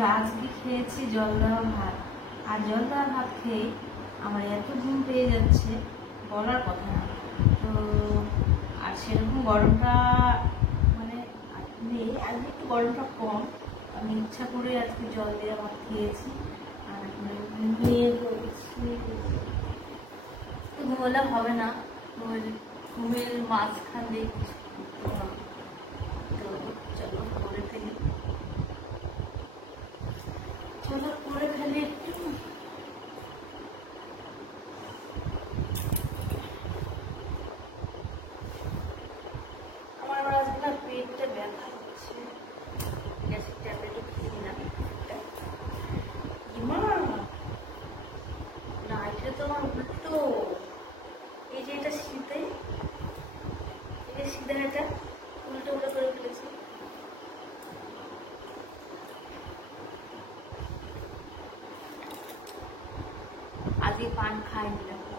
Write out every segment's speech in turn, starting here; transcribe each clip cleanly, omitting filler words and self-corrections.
বন্ধুরা, আজকে খেয়েছি জল দেওয়া ভাত। আর জল দেওয়া ভাত খেয়ে আমার এত ঘুম পেয়ে যাচ্ছে বলার কথা না। তো আর সেরকম গরমটা মানে নেই, আজকে একটু গরমটা কম। আমি ইচ্ছা করে আজকে জল দেওয়া ভাত খেয়েছি। আর ঘুমিয়ে পড়েছি, তো ঘুমোলে হবে না, ঘুমের মাঝখান দিয়ে কিছু করতে হবে। তো চলো করে ফেলি, একটু। আমার আবার আজকে না পেটটা ব্যথা হচ্ছে, গ্যাসের ট্যাবলেটও খেয়ে নিলাম। না, এটা তো আমার উল্টো। এই যে এটা শীতে, এটা শীতে, এটা উল্টো উল্টো করে ফেলেছি। আজকে পান খাইনি, দেখো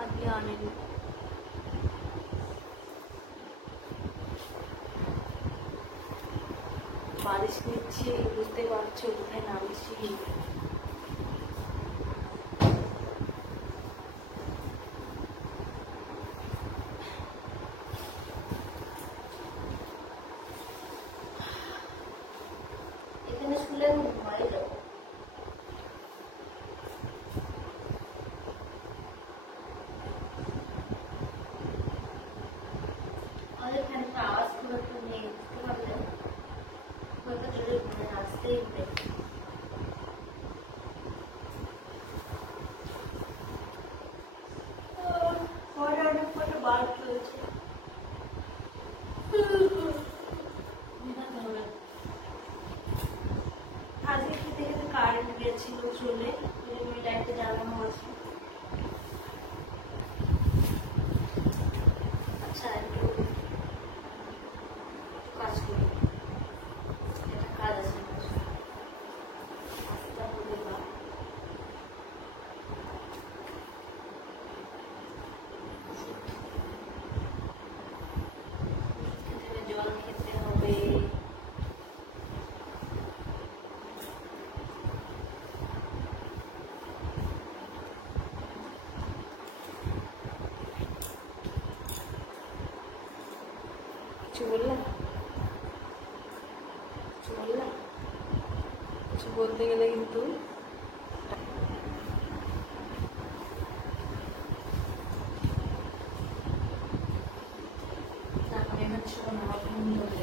আজকে আনেনি। বালিশ নিচ্ছি, বুঝতে পারছো কোথায় নামছি। এখানে শুলে আমি ঘুমাই যাবো। আমাদের এখানে একটা আওয়াজ খুব একটা নেই, বুঝতে পারলে? হয়তো যদি ঘুমে আসতেই হবে। অনেক কটা বার চলছে। আজকে খেতে খেতে কারেন্ট গেছিল, চলে লাইটটা জ্বালানো আছে। আচ্ছা, একটু কাজ করি, একটা কাজ আছে। আস্তে করে বা জল খেতে হবে। কিছু বললাম, কিছু বলতে গেলে কিন্তু না, আমি এখানে ছিল না, ঘুম ধরে।